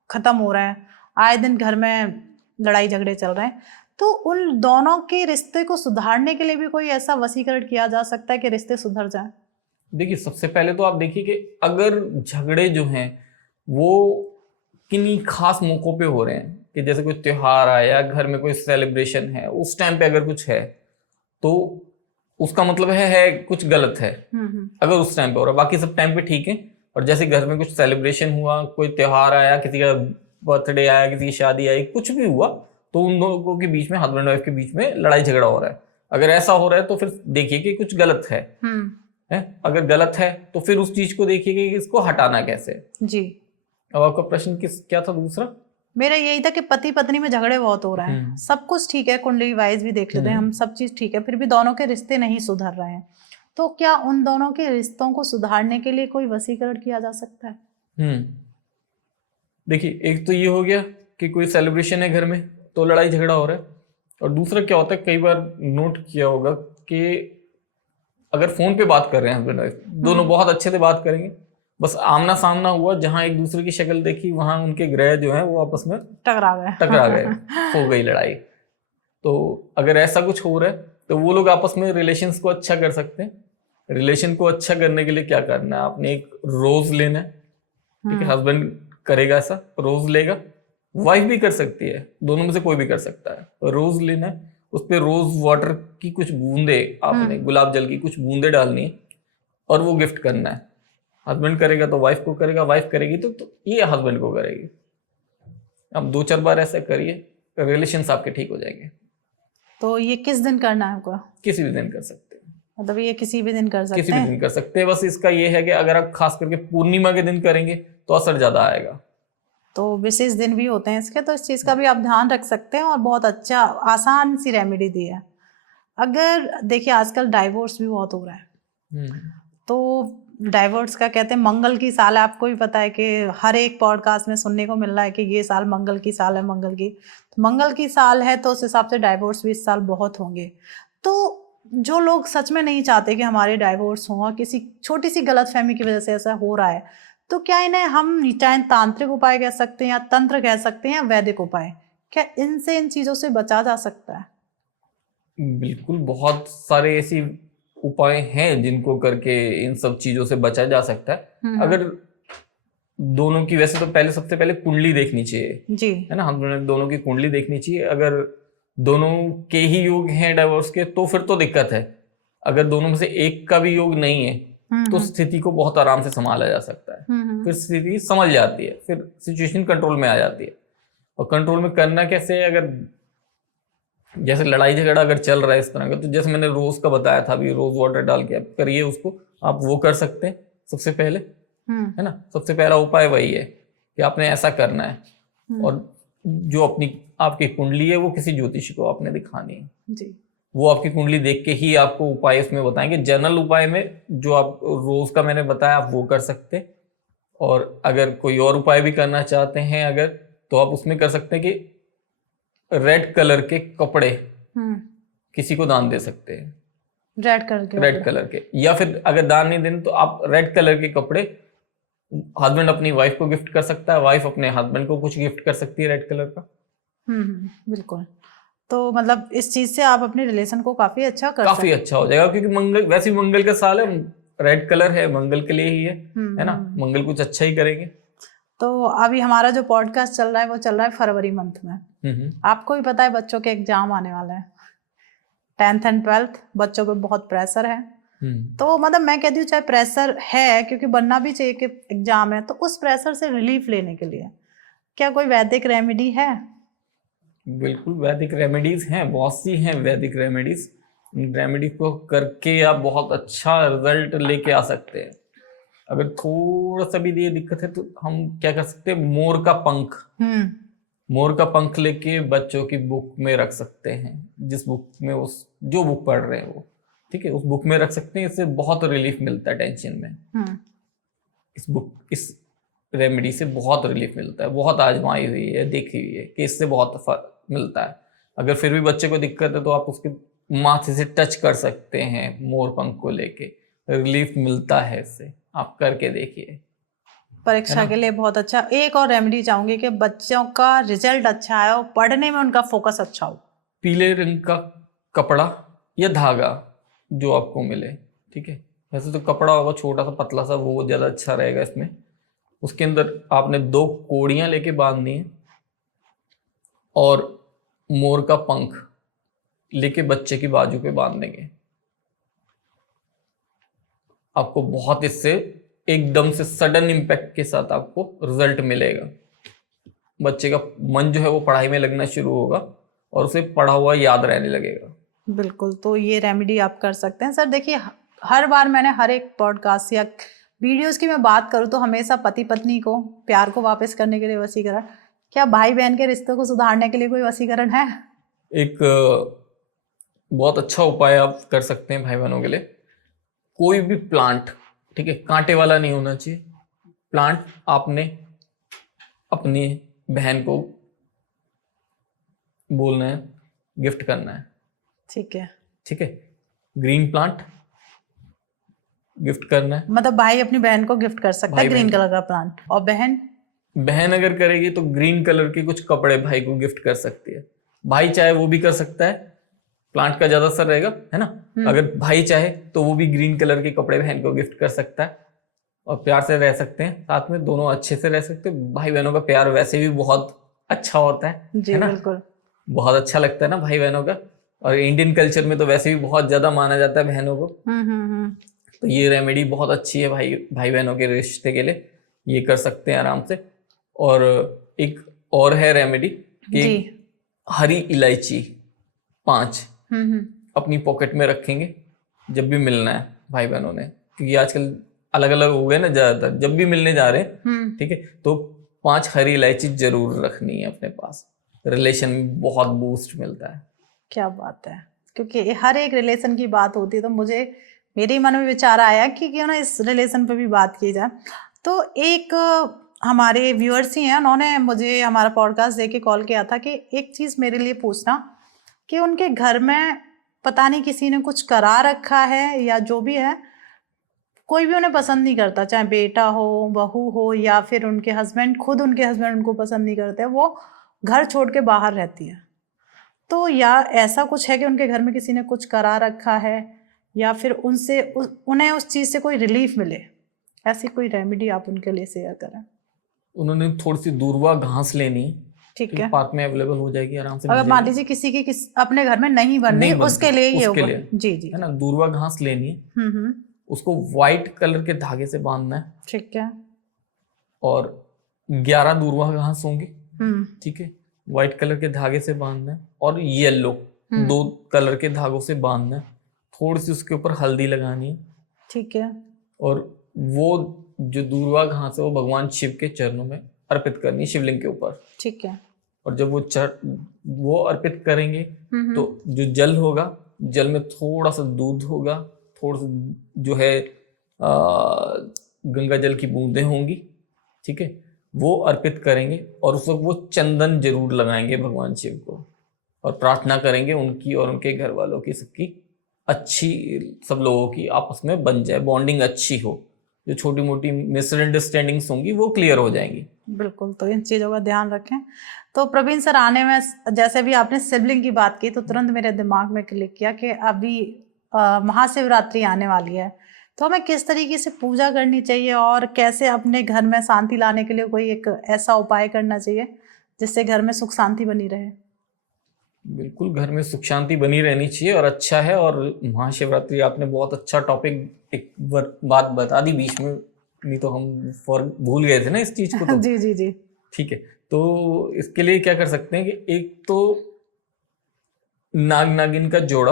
खत्म हो रहे हैं, आए दिन घर में लड़ाई झगड़े चल रहे हैं, तो उन दोनों के रिश्ते को सुधारने के लिए भी कोई ऐसा वशीकरण किया जा सकता है कि रिश्ते सुधर जाएं? देखिए, सबसे पहले तो आप देखिए कि अगर झगड़े जो हैं वो किन्हीं खास मौकों पे हो रहे हैं, कि जैसे कोई त्योहार आया, घर में कोई सेलिब्रेशन है, उस टाइम पे अगर कुछ है तो उसका मतलब है कुछ गलत है। अगर उस टाइम पे हो रहा है, बाकी सब टाइम पे ठीक है। और जैसे घर में कुछ सेलिब्रेशन हुआ, कोई त्योहार आया, किसी का बर्थडे आया, किसी की शादी आई, कुछ भी हुआ, तो उन लोगों के बीच में, हस्बैंड वाइफ के बीच में लड़ाई झगड़ा हो रहा है। अगर ऐसा हो रहा है तो फिर देखिए कि कुछ गलत है। अगर गलत है तो फिर उस चीज को देखिए कि इसको हटाना कैसे। जी। अब आपका प्रश्न क्या था दूसरा? मेरा यही था कि पति पत्नी में झगड़े बहुत हो रहे हैं, सब कुछ ठीक है, कुंडली वाइज भी देख लेते हैं हम, सब चीज ठीक है, फिर भी दोनों के रिश्ते नहीं सुधर रहे हैं, तो क्या उन दोनों के रिश्तों को सुधारने के लिए कोई वशीकरण किया जा सकता है? देखिए, एक तो ये हो गया कि कोई सेलिब्रेशन है घर में तो लड़ाई झगड़ा हो रहा है, और दूसरा क्या होता है, कई बार नोट किया होगा कि अगर फोन पे बात कर रहे हैं हस्बैंड वाइफ, दोनों बहुत अच्छे से बात करेंगे, बस आमना सामना हुआ, जहां एक दूसरे की शक्ल देखी वहां उनके ग्रह जो है वो आपस में टकरा गए। हो गई लड़ाई। तो अगर ऐसा कुछ हो रहा है तो वो लोग आपस में रिलेशंस को अच्छा कर सकते हैं। रिलेशन को अच्छा करने के लिए क्या करना है, आपने एक रोज लेना है, ठीक है। हस्बैंड करेगा ऐसा, रोज लेगा, वाइफ भी कर सकती है, दोनों में से कोई भी कर सकता है। रोज लेना है, उस पर रोज वाटर की कुछ बूंदे, आपने गुलाब जल की कुछ बूंदे डालनी है और वो गिफ्ट करना है। हस्बैंड करेगा तो वाइफ को करेगा, वाइफ करेगी तो ये हस्बैंड को करेगी। अब 2-4 बार ऐसा करिए, रिलेशंस आपके ठीक हो जाएंगे। तो ये किस दिन करना है आपको? किसी भी दिन कर सकते हैं, मतलब ये किसी भी दिन कर सकते किसी भी हैं? दिन कर सकते हैं। बस इसका ये है कि अगर आप खास करके पूर्णिमा के दिन करेंगे तो असर ज्यादा आएगा। तो विशेष दिन भी होते हैं इसके, तो इस चीज़ का भी आप ध्यान रख सकते हैं। और बहुत अच्छा आसान सी रेमेडी दी है। अगर देखिए आजकल डाइवोर्स भी बहुत हो रहा है, तो डाइवोर्स का कहते हैं मंगल की साल है। आपको भी पता है कि हर एक पॉडकास्ट में सुनने को मिल रहा है कि ये साल मंगल की साल है, मंगल की। तो मंगल की साल है तो उस हिसाब से डाइवोर्स भी इस साल बहुत होंगे। तो जो लोग सच में नहीं चाहते कि हमारे डाइवोर्स हों और किसी छोटी सी गलतफहमी की वजह से ऐसा हो रहा है, तो क्या इन्हें हम चाहे तांत्रिक उपाय कह सकते हैं या तंत्र कह सकते हैं या वैदिक उपाय, क्या इनसे इन चीज़ों से बचा जा सकता है? बिल्कुल, बहुत सारे ऐसी उपाय हैं जिनको करके इन सब चीजों से बचा जा सकता है। अगर दोनों की, वैसे तो पहले सबसे पहले कुंडली देखनी चाहिए जी, है ना, हम दोनों की कुंडली देखनी चाहिए। अगर दोनों के ही योग हैं डाइवोर्स के तो फिर तो दिक्कत है। अगर दोनों में से एक का भी योग नहीं है तो स्थिति को बहुत आराम से संभाला जा सकता है। फिर स्थिति संभल जाती है, फिर सिचुएशन कंट्रोल में आ जाती है। और कंट्रोल में करना कैसे है, अगर जैसे लड़ाई झगड़ा अगर चल रहा है इस तरह का, तो जैसे मैंने रोज का बताया था, अभी रोज वाटर डाल के आप करिए उसको, आप वो कर सकते हैं सबसे पहले, है ना। सबसे पहला उपाय वही है कि आपने ऐसा करना है। और जो अपनी आपकी कुंडली है वो किसी ज्योतिषी को आपने दिखानी है जी। वो आपकी कुंडली देख के ही आपको उपाय इसमें बताएंगे। जनरल उपाय में जो आप रोज का मैंने बताया आप वो कर सकते हैं। और अगर कोई और उपाय भी करना चाहते हैं अगर, तो आप उसमें कर सकते हैं कि रेड कलर के कपड़े किसी को दान दे सकते हैं। रेड कलर के, या फिर अगर दान नहीं देने तो आप रेड कलर के कपड़े, हस्बैंड अपनी वाइफ को गिफ्ट कर सकता है, वाइफ अपने हस्बैंड को कुछ गिफ्ट कर सकती है रेड कलर का। बिल्कुल। तो मतलब इस चीज से आप अपने रिलेशन को काफी अच्छा कर सकते काफी अच्छा हो जाएगा, क्योंकि मंगल, वैसे ही मंगल का साल है, रेड कलर है, मंगल के लिए ही है ना, मंगल कुछ अच्छा ही करेंगे। तो अभी हमारा जो पॉडकास्ट चल रहा है वो चल रहा है फरवरी मंथ में। आपको भी पता है बच्चों के एग्जाम आने वाला है, 10th एंड 12th, बच्चों पे बहुत प्रेशर है। तो मतलब मैं कहती हूँ चाहे प्रेशर है, क्योंकि बनना भी चाहिए कि एग्जाम है, तो उस प्रेशर से रिलीफ लेने के लिए क्या कोई वैदिक रेमेडी है? बिल्कुल, वैदिक रेमेडीज हैं, बहुत सी हैं वैदिक रेमेडीज। इन रेमेडी को करके आप बहुत अच्छा रिजल्ट लेके आ सकते हैं। अगर थोड़ा सा भी ये दिक्कत है तो हम क्या कर सकते हैं, मोर का पंख लेके बच्चों की बुक में रख सकते हैं, जिस बुक में उस जो बुक पढ़ रहे हैं वो, ठीक है, उस बुक में रख सकते हैं। इससे बहुत रिलीफ मिलता है टेंशन में। इस रेमेडी से बहुत रिलीफ मिलता है, बहुत आजमाई हुई है, देखी हुई है कि इससे बहुत फर्क मिलता है। अगर फिर भी बच्चे को दिक्कत है तो आप उसके माथे से टच कर सकते हैं मोर पंख को लेके, रिलीफ मिलता है इससे, आप करके देखिए। परीक्षा के लिए बहुत अच्छा। एक और रेमेडी चाहूंगी कि बच्चों का रिजल्ट अच्छा आए और पढ़ने में उनका फोकस अच्छा हो। पीले रंग का कपड़ा या धागा जो आपको मिले, ठीक है, वैसे तो कपड़ा होगा छोटा सा पतला सा, वो ज़्यादा अच्छा रहेगा इसमें। उसके अंदर आपने 2 कोड़ियां लेके बांधनी है और मोर का पंख लेके बच्चे की बाजू पे बांध देंगे। आपको बहुत इससे एकदम से सडन इम्पैक्ट के साथ आपको रिजल्ट मिलेगा। बच्चे का मन जो है वो पढ़ाई में लगना शुरू होगा और उसे पढ़ा हुआ याद रहने लगेगा। बिल्कुल, तो ये रेमेडी आप कर सकते हैं। सर देखिए, हर बार मैंने हर एक पॉडकास्ट या वीडियोस की मैं बात करूँ तो हमेशा पति पत्नी को प्यार को वापस करने के लिए वशीकरण, क्या भाई बहन के रिश्तों को सुधारने के लिए कोई वशीकरण है? एक बहुत अच्छा उपाय आप कर सकते हैं भाई बहनों के लिए। कोई भी प्लांट, ठीक है, कांटे वाला नहीं होना चाहिए, प्लांट आपने अपनी बहन को बोलना है, गिफ्ट करना है। ठीक है। ठीक है, ग्रीन प्लांट गिफ्ट करना है। मतलब भाई अपनी बहन को गिफ्ट कर सकता है भाई ग्रीन बहन कलर का प्लांट, और बहन बहन अगर करेगी तो ग्रीन कलर के कुछ कपड़े भाई को गिफ्ट कर सकती है। भाई चाहे वो भी कर सकता है, प्लांट का ज्यादा असर रहेगा, है ना। अगर भाई चाहे तो वो भी ग्रीन कलर के कपड़े बहन को गिफ्ट कर सकता है, और प्यार से रह सकते हैं साथ में, दोनों अच्छे से रह सकते हैं। भाई बहनों का प्यार वैसे भी बहुत अच्छा होता जी है ना। बिल्कुल। बहुत अच्छा लगता है ना भाई बहनों का, और इंडियन कल्चर में तो वैसे भी बहुत ज्यादा माना जाता है बहनों को। हम्म। तो ये रेमेडी बहुत अच्छी है भाई भाई बहनों के रिश्ते के लिए, ये कर सकते हैं आराम से। और एक और है रेमेडी कि जी। हरी इलायची 5 हम्म। अपनी पॉकेट में रखेंगे जब भी मिलना है भाई बहनों ने, क्योंकि आजकल अलग अलग हो गए ना ज्यादातर, जब भी मिलने जा रहे हैं ठीक है, तो 5 हरी इलायची जरूर रखनी है अपने पास, रिलेशन में बहुत बूस्ट मिलता है। क्या बात है, क्योंकि हर एक रिलेशन की बात होती है, तो मुझे मेरे मन में विचार आया कि क्यों ना इस रिलेशन पे भी बात की जाए। तो एक हमारे व्यूअर्स ही हैं, उन्होंने मुझे हमारा पॉडकास्ट देख के कॉल किया था कि एक चीज़ मेरे लिए पूछना, कि उनके घर में पता नहीं किसी ने कुछ करा रखा है या जो भी है, कोई भी उन्हें पसंद नहीं करता, चाहे बेटा हो, बहू हो, या फिर उनके हस्बैंड, खुद उनके हस्बैंड उनको पसंद नहीं करते, वो घर छोड़ के बाहर रहती है। तो या ऐसा कुछ है कि उनके घर में किसी ने कुछ करा रखा है, या फिर उन्हें उस चीज़ से कोई रिलीफ मिले, ऐसी कोई रेमेडी आप उनके लिए शेयर करें। उन्होंने थोड़ी सी दूर्वा घास लेनी, ठीक है। पार्क में अवेलेबल हो जाएगी, आराम से अगर मिल मान जाएगी। लीजिए किसी की अपने घर में नहीं बन रही, नहीं बनती, उसके लिए ये उसके होगा। लिए जी जी। है ना, दूर्वा घास लेनी है, उसको व्हाइट कलर के धागे से बांधना है, ठीक है। और 11 दूर्वा घास होंगी, हम्म। ठीक है, व्हाइट कलर के धागे से बांधना है, और येलो 2 कलर के धागों से बांधना है, थोड़ी सी उसके ऊपर हल्दी लगानी है, ठीक है। और वो जो दूर्वा घास है वो भगवान शिव के चरणों में अर्पित करनी है, शिवलिंग के ऊपर। ठीक है। और जब वो अर्पित करेंगे तो जो जल होगा, जल में थोड़ा सा दूध होगा, थोड़ा सा जो है गंगा जल की बूंदें होंगी, ठीक है, वो अर्पित करेंगे, और उस वक्त वो चंदन जरूर लगाएंगे भगवान शिव को, और प्रार्थना करेंगे उनकी और उनके घर वालों की, सबकी अच्छी, सब लोगों की आपस में बन जाए, बॉन्डिंग अच्छी हो, जो छोटी मोटी मिसअंडरस्टैंडिंग्स होंगी वो क्लियर हो जाएंगी। बिल्कुल, तो इन चीज़ों का ध्यान रखें। तो प्रवीण सर, आने में जैसे भी आपने सिबलिंग की बात की, तो तुरंत मेरे दिमाग में क्लिक किया कि अभी महाशिवरात्रि आने वाली है, तो हमें किस तरीके से पूजा करनी चाहिए, और कैसे अपने घर में शांति लाने के लिए कोई एक ऐसा उपाय करना चाहिए जिससे घर में सुख शांति बनी रहे। बिल्कुल, घर में सुख शांति बनी रहनी चाहिए, और अच्छा है। और महाशिवरात्रि आपने बहुत अच्छा टॉपिक, एक बात बता दी बीच में, नहीं तो हम भूल गए थे ना इस चीज को तो। जी जी जी। ठीक है, तो इसके लिए क्या कर सकते हैं कि एक तो नाग नागिन का जोड़ा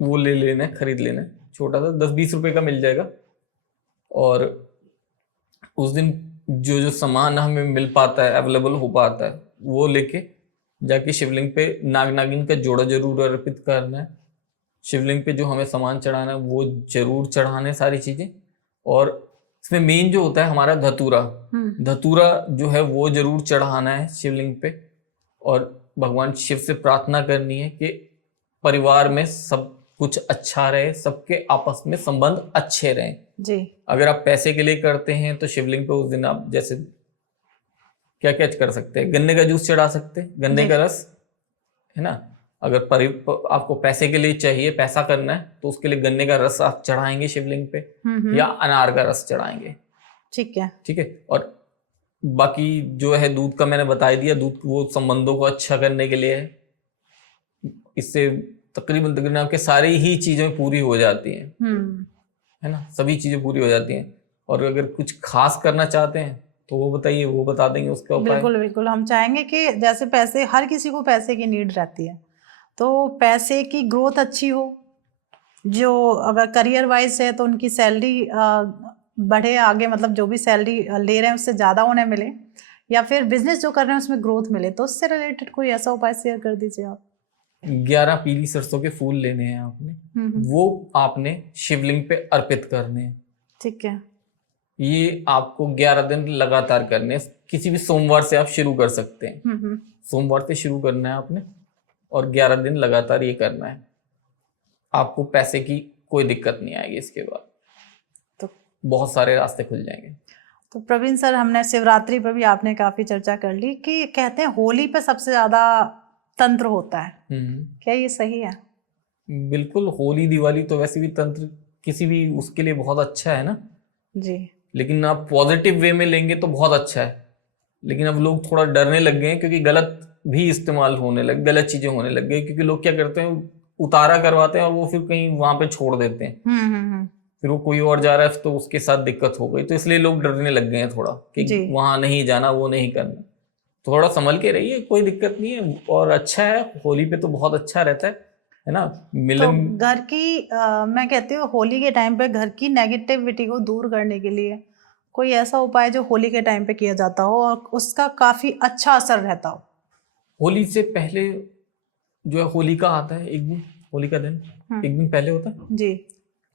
वो ले लेना है, खरीद लेना है, छोटा सा 10-20 रुपए का मिल जाएगा। और उस दिन जो जो सामान हमें मिल पाता है, अवेलेबल हो पाता है, वो लेके जाके शिवलिंग पे नाग नागिन का जोड़ा जरूर अर्पित करना है। शिवलिंग पे जो हमें सामान चढ़ाना है वो जरूर चढ़ाने सारी चीजें। और इसमें मेन जो होता है हमारा धतूरा, धतूरा जो है वो जरूर चढ़ाना है शिवलिंग पे, और भगवान शिव से प्रार्थना करनी है कि परिवार में सब कुछ अच्छा रहे, सबके आपस में संबंध अच्छे रहें जी। अगर आप पैसे के लिए करते हैं तो शिवलिंग पे उस दिन आप जैसे क्या क्या कर सकते हैं, गन्ने का जूस चढ़ा सकते हैं, गन्ने का रस, है ना। अगर आपको पैसे के लिए चाहिए, पैसा करना है, तो उसके लिए गन्ने का रस आप चढ़ाएंगे शिवलिंग पे, या अनार का रस चढ़ाएंगे। ठीक है। ठीक है। और बाकी जो है दूध का मैंने बता दिया, दूध वो संबंधों को अच्छा करने के लिए है। इससे तकरीबन आपके सारी ही चीजें पूरी हो जाती हैं, है ना, सभी चीजें पूरी हो जाती हैं। और अगर कुछ खास करना चाहते हैं तो वो बताइए, वो बता देंगे उसका उपाय। बिल्कुल बिल्कुल, हम चाहेंगे कि जैसे पैसे, हर किसी को पैसे की नीड रहती है, तो पैसे की ग्रोथ अच्छी हो, जो अगर करियर वाइज है तो उनकी सैलरी बढ़े आगे, मतलब जो भी सैलरी ले रहे हैं उससे ज़्यादा उन्हें मिले, या फिर बिजनेस जो कर रहे हैं उसमें ग्रोथ मिले, तो उससे रिलेटेड कोई ऐसा उपाय शेयर कर दीजिए आप। 11 पीली सरसों के फूल लेने हैं आपने, वो आपने शिवलिंग पे अर्पित करने हैं। ठीक है। ये आपको 11 दिन लगातार करने हैं, किसी भी सोमवार से आप शुरू कर सकते हैं। सोमवार से शुरू करना है आपने, और 11 दिन लगातार ये करना है। आपको पैसे की कोई दिक्कत नहीं आएगी इसके बाद। बहुत सारे रास्ते खुल जाएंगे। तो प्रवीण सर, हमने शिवरात्रि पर भी आपने काफी चर्चा कर ली कि कहते हैं होली पे सबसे ज्यादा तंत्र होता है, क्या ये सही है? बिल्कुल, होली दिवाली तो वैसे भी तंत्र किसी भी उसके लिए बहुत अच्छा है ना जी। लेकिन आप पॉजिटिव वे में लेंगे तो बहुत अच्छा है। लेकिन अब लोग थोड़ा डरने लग गए हैं क्योंकि गलत भी इस्तेमाल होने लग, गलत चीजें होने लग गई, क्योंकि लोग क्या करते हैं, उतारा करवाते हैं और वो फिर कहीं वहां पे छोड़ देते हैं। फिर वो कोई और जा रहा है तो उसके साथ दिक्कत हो गई, तो इसलिए लोग डरने लग गए हैं थोड़ा कि वहां नहीं जाना, वो नहीं करना। थोड़ा संभल के रहिए, कोई दिक्कत नहीं है और अच्छा है। होली पे तो बहुत अच्छा रहता है ना, मिलन। तो घर की मैं कहती हूँ होली के टाइम पे घर की नेगेटिविटी को दूर करने के लिए कोई ऐसा उपाय जो होली के टाइम पे किया जाता हो और उसका काफी अच्छा असर रहता हो? होली से पहले जो है होलिका आता है, एक दिन होली का दिन एक दिन पहले होता है जी।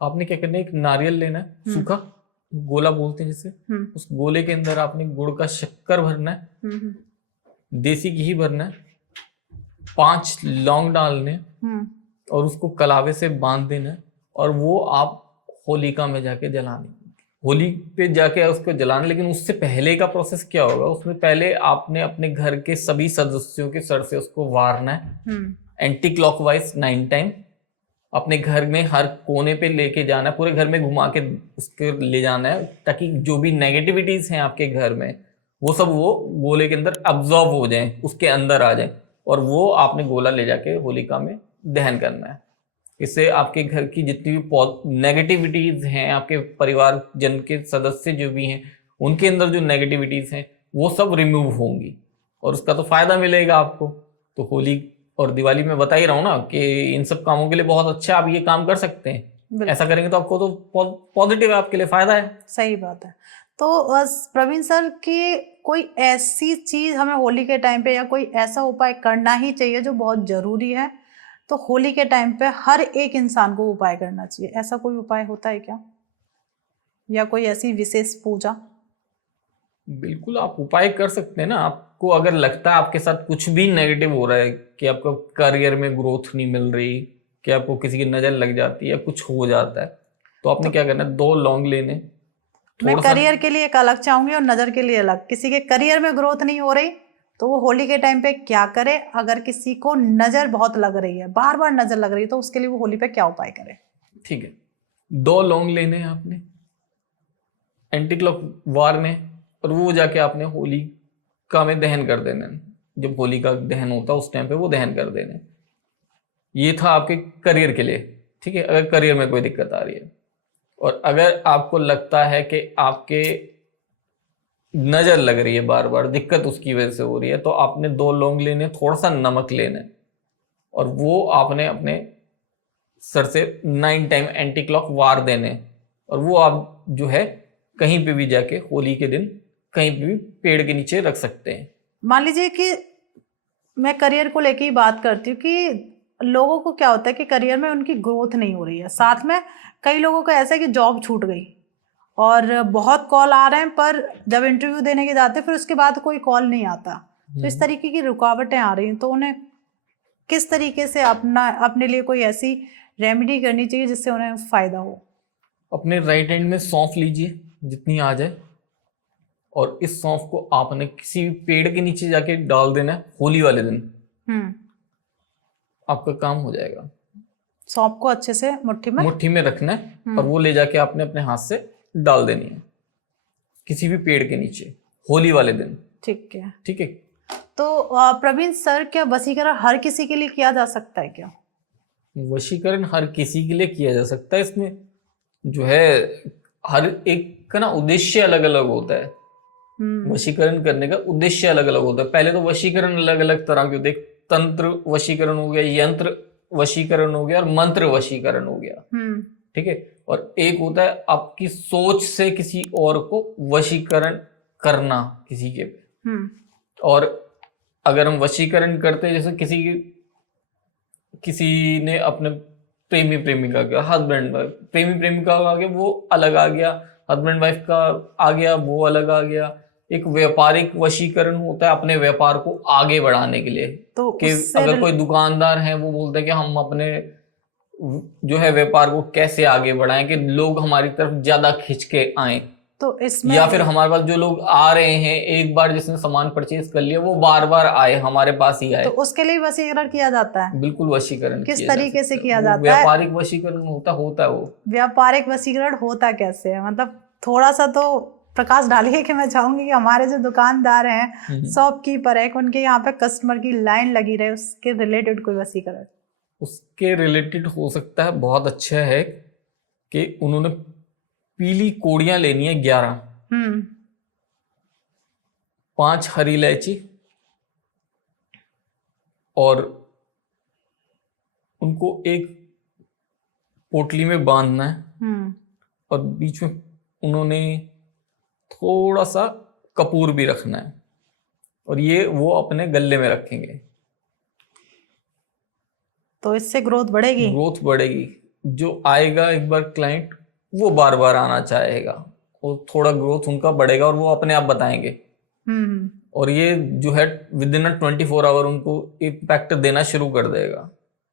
आपने क्या करना है, एक नारियल लेना है, सूखा गोला बोलते हैं जिसे, उस गोले के अंदर आपने गुड़ का शक्कर भरना है, देसी घी भरना है, 5 लौंग डालने और उसको कलावे से बांध देना है और वो आप होलिका में जाके जलाने, होली पे जाके उसको जलाना। लेकिन उससे पहले का प्रोसेस क्या होगा, उसमें पहले आपने अपने घर के सभी सदस्यों के सर से उसको वारना है एंटी क्लॉकवाइज 9 टाइम। अपने घर में हर कोने पे लेके जाना है, पूरे घर में घुमा के उसके ले जाना है, ताकि जो भी नेगेटिविटीज हैं आपके घर में वो सब वो गोले के अंदर अब्जॉर्ब हो जाएं, उसके अंदर आ जाएं और वो आपने गोला ले जाके होलिका में दहन करना है। इससे आपके घर की जितनी भी नेगेटिविटीज हैं, आपके परिवार जन के सदस्य जो भी हैं उनके अंदर जो नेगेटिविटीज हैं वो सब रिमूव होंगी और उसका तो फायदा मिलेगा आपको। तो होली और दिवाली में बता ही रहा हूँ ना कि इन सब कामों के लिए बहुत अच्छा आप ये काम कर सकते हैं। ऐसा करेंगे तो आपको तो पॉजिटिव है, आपके लिए फायदा है। सही बात है। तो प्रवीण सर की कोई ऐसी चीज हमें होली के टाइम पे या कोई ऐसा उपाय करना ही चाहिए जो बहुत जरूरी है, तो होली के टाइम पे हर एक इंसान को उपाय करना चाहिए, ऐसा कोई उपाय होता है क्या, या कोई ऐसी विशेष पूजा? बिल्कुल, आप उपाय कर सकते हैं ना। आपको अगर लगता है आपके साथ कुछ भी नेगेटिव हो रहा है, कि आपको करियर में ग्रोथ नहीं मिल रही, कि आपको किसी की नजर लग जाती है या कुछ हो जाता है, तो आपने क्या करना है, 2 लौंग लेने। मैं करियर के लिए एक अलग चाहूंगी और नजर के लिए अलग। किसी के करियर में ग्रोथ नहीं हो रही तो वो होली के टाइम पे क्या करे? अगर किसी को नजर बहुत लग रही है, बार बार नजर लग रही है, तो उसके लिए वो होली पे क्या उपाय करे? ठीक है, 2 लौंग लेने हैं आपने, एंटी क्लॉक वारने, और वो जाके आपने होलिका में दहन कर देना है। जब होली का दहन होता है उस टाइम पे वो दहन कर देना है। ये था आपके करियर के लिए, ठीक है, अगर करियर में कोई दिक्कत आ रही है। और अगर आपको लगता है कि आपके नजर लग रही है बार बार, दिक्कत उसकी वजह से हो रही है, तो आपने 2 लौंग लेने, थोड़ा सा नमक लेना है और वो आपने अपने सर से 9 टाइम एंटी क्लॉक वार देने, और वो आप जो है कहीं पे भी जाके होली के दिन कहीं पे भी पेड़ के नीचे रख सकते हैं। मान लीजिए कि मैं करियर को लेके ही बात करती हूँ कि लोगों को क्या होता है कि करियर में उनकी ग्रोथ नहीं हो रही है, साथ में कई लोगों का ऐसा है कि जॉब छूट गई और बहुत कॉल आ रहे हैं, पर जब इंटरव्यू देने के जाते हैं फिर उसके बाद कोई कॉल नहीं आता, तो इस तरीके की रुकावटें आ रही हैं, तो उन्हें किस तरीके से अपने लिए कोई ऐसी रेमेडी करनी चाहिए जिससे उन्हें फायदा हो? अपने राइट हैंड में सौंफ लीजिए जितनी आ जाए, और इस सौंफ को आपने किसी भी पेड़ के नीचे जाके डाल देना है होली वाले दिन। आपका काम हो जाएगा। सौंफ को अच्छे से मुट्ठी में रखना है और वो ले जाके आपने अपने हाथ से डाल देनी है किसी भी पेड़ के नीचे होली वाले दिन। ठीक है, ठीक है। तो प्रवीण सर, क्या वशीकरण हर किसी के लिए किया जा सकता है क्या? वशीकरण हर किसी के लिए किया जा सकता है। इसमें जो है हर एक का ना उद्देश्य अलग अलग होता है। वशीकरण करने का उद्देश्य अलग अलग होता है। पहले तो वशीकरण अलग अलग तरह के होते हैं। तंत्र वशीकरण हो गया, यंत्र वशीकरण हो गया और मंत्र वशीकरण हो गया। ठीक है। और एक होता है आपकी सोच से किसी और को वशीकरण करना किसी के। और अगर हम वशीकरण करते हैं, जैसे किसी ने अपने प्रेमी प्रेमिका का, हस्बैंड वाइफ, प्रेमी प्रेमिका का आ गया वो अलग आ गया, हस्बैंड वाइफ का आ गया वो अलग आ गया। एक व्यापारिक वशीकरण होता है अपने व्यापार को आगे बढ़ाने के लिए। तो कि अगर कोई दुकानदार है वो बोलते हैं कि हम अपने जो है व्यापार को कैसे आगे बढ़ाएं कि लोग हमारी तरफ ज्यादा खिंच के आए, तो इसमें या फिर हमारे पास जो लोग आ रहे हैं एक बार जिसने सामान परचेज कर लिया वो बार बार आए, हमारे पास ही आए। तो उसके लिए वशीकरण किया जाता है। बिल्कुल वशीकरण किस किया जा तरीके से सकता है। किया वो जाता है? व्यापारिक वशीकरण होता है वो। व्यापारिक वशीकरण होता कैसे है, मतलब थोड़ा सा तो प्रकाश डालिए कि मैं चाहूंगी कि हमारे जो दुकानदार हैं, शॉपकीपर है, उनके यहाँ पे कस्टमर की लाइन लगी रहे, उसके रिलेटेड कोई वशीकरण। उसके रिलेटेड हो सकता है। बहुत अच्छा है कि उन्होंने पीली कोड़ियां लेनी है 11, 5 हरी इलायची, और उनको एक पोटली में बांधना है, और बीच में उन्होंने थोड़ा सा कपूर भी रखना है, और ये वो अपने गले में रखेंगे। तो इससे ग्रोथ बढ़ेगी। ग्रोथ बढ़ेगी। जो आएगा एक बार क्लाइंट, वो बार बार आना चाहेगा, और थोड़ा ग्रोथ उनका बढ़ेगा, और वो अपने आप बताएंगे। और ये जो है विद इन 24 आवर उनको इम्पैक्ट देना शुरू कर देगा,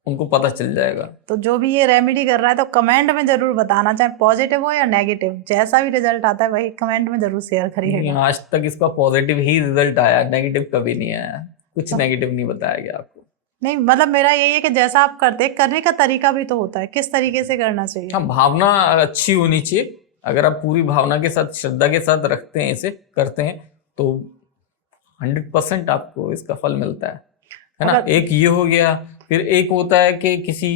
उनको पता चल जाएगा। तो जो भी ये रेमेडी कर रहा है तो कमेंट में जरूर बताना, चाहे पॉजिटिव हो या नेगेटिव, जैसा भी रिजल्ट आता है वही कमेंट में जरूर शेयर करिएगा। आज तक इसका पॉजिटिव ही रिजल्ट आया, नेगेटिव कभी नहीं आया, कुछ नेगेटिव नहीं बताया गया आपको। नहीं, मतलब मेरा यही है कि जैसा आप करते हैं, करने का तरीका भी तो होता है, किस तरीके से करना चाहिए। हाँ, भावना अच्छी होनी चाहिए। अगर आप पूरी भावना के साथ, श्रद्धा के साथ रखते हैं, इसे करते हैं, तो 100% आपको इसका फल मिलता है ना। एक ये हो गया। फिर एक होता है कि किसी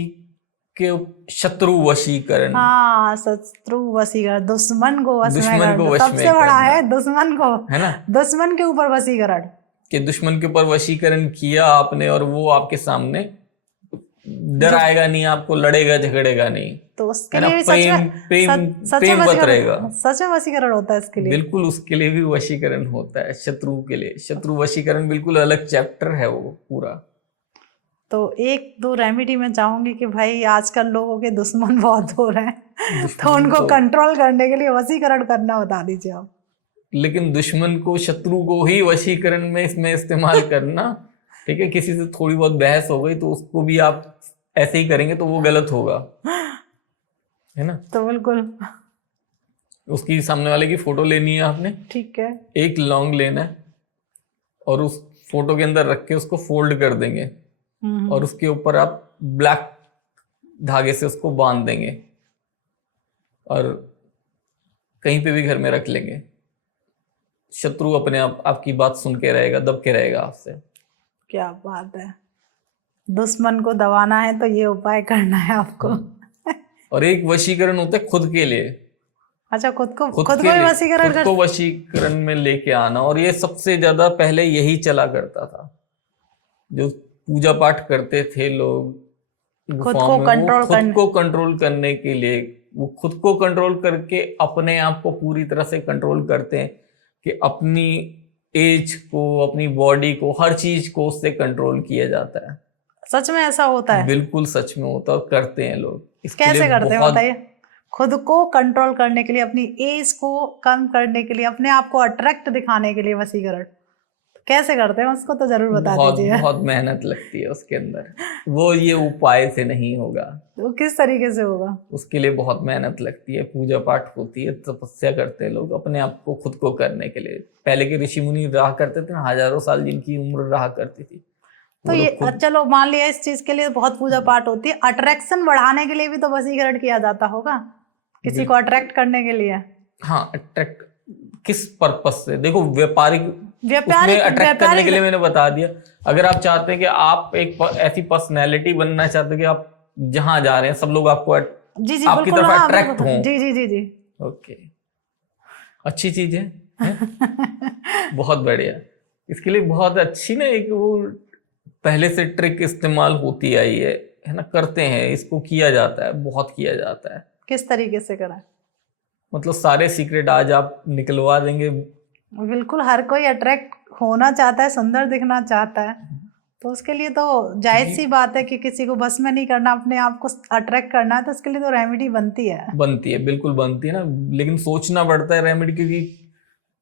के शत्रु वशीकरण। हाँ, शत्रु वशीकरण, दुश्मन को वश में करना, सबसे बड़ा है दुश्मन को, है ना, दुश्मन के ऊपर वशीकरण। कि दुश्मन के ऊपर वशीकरण किया आपने, और वो आपके सामने डराएगा नहीं, आपको लड़ेगा झगड़ेगा नहीं, तो उसके लिए भी प्रेमवत रहेगा। सच में वशीकरण होता है इसके लिए। बिल्कुल, उसके लिए भी वशीकरण होता है। शत्रु के लिए शत्रु वशीकरण बिल्कुल अलग चैप्टर है वो पूरा। तो 1-2 रेमेडी मैं चाहूंगी कि भाई आजकल लोगों के दुश्मन बहुत हो रहे हैं, तो उनको कंट्रोल करने के लिए वशीकरण करना बता दीजिए आप। लेकिन दुश्मन को, शत्रु को ही वशीकरण में इसमें इस्तेमाल करना, ठीक है। किसी से थोड़ी बहुत बहस हो गई तो उसको भी आप ऐसे ही करेंगे तो वो गलत होगा, है ना। तो बिल्कुल उसकी, सामने वाले की फोटो लेनी है आपने, ठीक है, एक लौंग लेना है, और उस फोटो के अंदर रख के उसको फोल्ड कर देंगे, और उसके ऊपर आप ब्लैक धागे से उसको बांध देंगे, और कहीं पे भी घर में रख लेंगे। शत्रु अपने आप आपकी बात सुन के रहेगा, दब के रहेगा आपसे। क्या बात है। दुश्मन को दबाना है तो ये उपाय करना है आपको। और एक वशीकरण होता है खुद के लिए। अच्छा, खुद को वशीकरण में लेके आना। और ये सबसे ज्यादा पहले यही चला करता था। जो पूजा पाठ करते थे लोग खुद को कंट्रोल करने के लिए, वो खुद को कंट्रोल करके अपने आप को पूरी तरह से कंट्रोल करते हैं कि अपनी एज को, अपनी बॉडी को, हर चीज को उससे कंट्रोल किया जाता है। सच में ऐसा होता है? बिल्कुल सच में होता है, और करते हैं लोग। कैसे करते हैं बताइए? खुद को कंट्रोल करने के लिए, अपनी एज को कम करने के लिए, अपने आप को अट्रैक्ट दिखाने के लिए वशीकरण कैसे करते हैं उसको तो जरूर बता दीजिए। बहुत मेहनत लगती है उसके अंदर, वो ये उपाय से नहीं होगा। तो किस तरीके से होगा? उसके लिए बहुत मेहनत लगती है, पूजा पाठ होती है, तपस्या करते हैं लोग अपने आप को खुद को करने के लिए। पहले के ऋषि मुनि रहा करते थे ना, हजारों साल जिनकी उम्र रहा करती थी। तो ये चलो मान लिया इस चीज के लिए बहुत पूजा पाठ होती है, अट्रैक्शन बढ़ाने के लिए भी तो वशीकरण किया जाता होगा, किसी को अट्रैक्ट करने के लिए। हाँ, अट्रैक्ट किस पर्पस से? देखो, व्यापारिक अट्रैक्ट करने के लिए मैंने बता दिया। अगर आप चाहते हैं कि आप एक ऐसी पर्सनैलिटी बनना चाहते हैं कि आप जहां जा रहे हैं सब लोग आपको आपकी तरफ अट्रैक्ट हों। जी जी जी जी। ओके, अच्छी चीज है? बहुत बढ़िया। इसके लिए बहुत अच्छी ना एक वो पहले से ट्रिक इस्तेमाल होती आई है ना, करते हैं इसको, किया जाता है, बहुत किया जाता है। किस तरीके से करा? मतलब सारे सीक्रेट आज आप निकलवा देंगे। बिल्कुल, हर कोई अट्रैक्ट होना चाहता है, सुंदर दिखना चाहता है, तो उसके लिए तो जायज सी बात है कि किसी को बस में नहीं करना, अपने आप को अट्रैक्ट करना है, तो उसके लिए तो रेमेडी बनती है, बिल्कुल बनती है ना। लेकिन सोचना पड़ता है रेमेडी, क्योंकि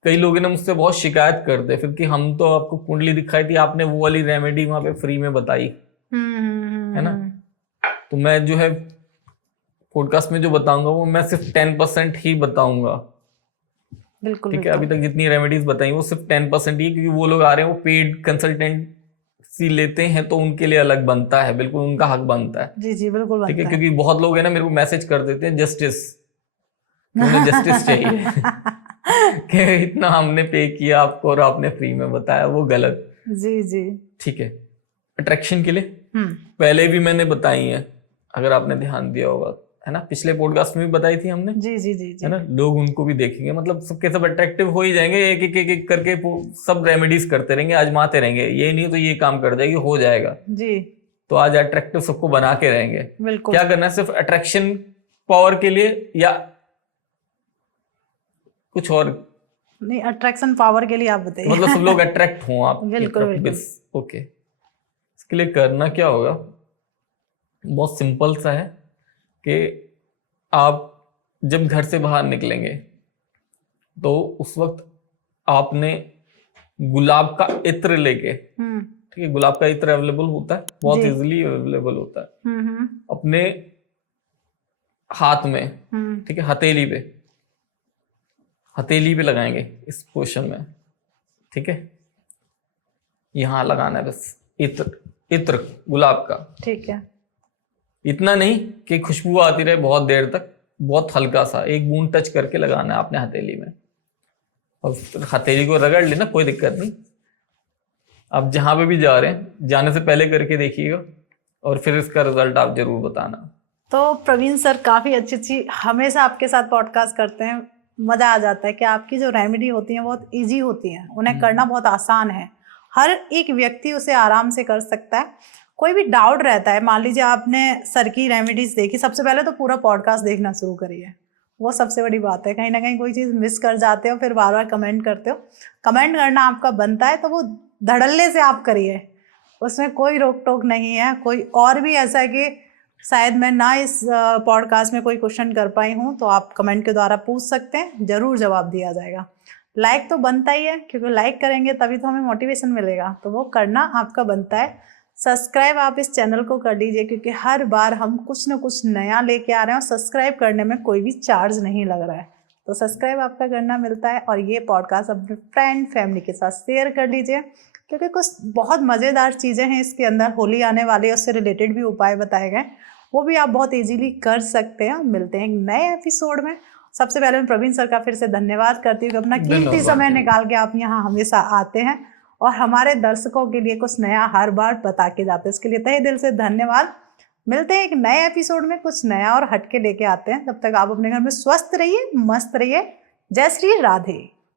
कई लोग ना मुझसे बहुत शिकायत करते हैं फिर कि हम तो आपको कुंडली दिखाई थी, आपने वो वाली रेमेडी वहां पे फ्री में बताई, है ना। तो मैं जो है पॉडकास्ट में जो बताऊंगा वो मैं सिर्फ 10% ही बताऊंगा। बिल्कुल ठीक है, अभी तक जितनी रेमेडीज बताई वो सिर्फ 10% ही है, क्योंकि वो लोग आ रहे हैं वो पेड कंसल्टेंसी लेते हैं तो उनके लिए अलग बनता है, बिल्कुल उनका हक बनता है। जी जी बिल्कुल ठीक है, बनता है। क्योंकि बहुत लोग है ना मेरे को मैसेज कर देते हैं जस्टिस, उन्हें जस्टिस चाहिए कि इतना हमने पे किया आपको और आपने फ्री में बताया, वो गलत। जी जी। ठीक है, अट्रैक्शन के लिए हम्म। पहले भी मैंने बताई है, अगर आपने ध्यान दिया होगा, है ना, पिछले पॉडकास्ट में भी बताई थी हमने, जी जी जी है जी। ना, लोग उनको भी देखेंगे, मतलब सबके सब अट्रैक्टिव हो ही जाएंगे, एक एक एक एक करके सब रेमेडीज करते रहेंगे, आजमाते रहेंगे, ये नहीं तो ये काम कर जाएगी, हो जाएगा। जी तो आज अट्रैक्टिव सबको बना के रहेंगे। बिल्कुल। क्या करना है, सिर्फ अट्रैक्शन पावर के लिए या कुछ और? नहीं, अट्रैक्शन पावर के लिए आप बताइए। मतलब सब लोग अट्रैक्ट हों आप बिल्कुल बिल्कुल। ओके, इसके लिए करना क्या होगा, बहुत सिंपल सा है कि आप जब घर से बाहर निकलेंगे तो उस वक्त आपने गुलाब का इत्र लेके, ठीक है, गुलाब का इत्र अवेलेबल होता है, बहुत जी। इजीली अवेलेबल होता है, हम्म। अपने हाथ में, ठीक है, हथेली पे लगाएंगे इस पोजीशन में, ठीक है, यहां लगाना है बस इत्र गुलाब का। ठीक है। इतना नहीं कि खुशबू आती रहे बहुत देर तक, बहुत हल्का सा एक बूंद टच करके लगाना है आपने हथेली में, और हथेली को रगड़ लेना, कोई दिक्कत नहीं। आप जहां पे भी जा रहे हैं जाने से पहले करके देखिएगा और फिर इसका रिजल्ट आप जरूर बताना। तो प्रवीण सर काफ़ी अच्छी अच्छी हमेशा आपके साथ पॉडकास्ट करते हैं, मज़ा आ जाता है कि आपकी जो रेमेडी होती हैं बहुत इजी होती हैं, उन्हें करना बहुत आसान है, हर एक व्यक्ति उसे आराम से कर सकता है। कोई भी डाउट रहता है, मान लीजिए आपने सर की रेमेडीज देखी, सबसे पहले तो पूरा पॉडकास्ट देखना शुरू करिए, वो सबसे बड़ी बात है। कहीं ना कहीं कोई चीज़ मिस कर जाते हो फिर बार बार कमेंट करते हो, कमेंट करना आपका बनता है तो वो धड़ल्ले से आप करिए, उसमें कोई रोक टोक नहीं है। कोई और भी ऐसा है कि शायद मैं ना इस पॉडकास्ट में कोई क्वेश्चन कर पाई हूँ तो आप कमेंट के द्वारा पूछ सकते हैं, ज़रूर जवाब दिया जाएगा। लाइक तो बनता ही है, क्योंकि लाइक करेंगे तभी तो हमें मोटिवेशन मिलेगा, तो वो करना आपका बनता है। सब्सक्राइब आप इस चैनल को कर लीजिए, क्योंकि हर बार हम कुछ ना कुछ नया लेके आ रहे हैं और सब्सक्राइब करने में कोई भी चार्ज नहीं लग रहा है, तो सब्सक्राइब आपका करना मिलता है। और ये पॉडकास्ट अपने फ्रेंड फैमिली के साथ शेयर कर लीजिए, क्योंकि कुछ बहुत मज़ेदार चीज़ें हैं इसके अंदर, होली आने वाली है उससे रिलेटेड भी उपाय बताए गए, वो भी आप बहुत इजीली कर सकते हैं। मिलते हैं एक नए एपिसोड में। सबसे पहले मैं प्रवीण सर का फिर से धन्यवाद करती हूँ कि अपना कीमती समय निकाल के आप यहाँ हमेशा आते हैं और हमारे दर्शकों के लिए कुछ नया हर बार बता के जाते हैं, इसके लिए तहे दिल से धन्यवाद। मिलते हैं एक नए एपिसोड में, कुछ नया और हटके लेके आते हैं। तब तक आप अपने घर में स्वस्थ रहिए, मस्त रहिए। जय श्री राधे।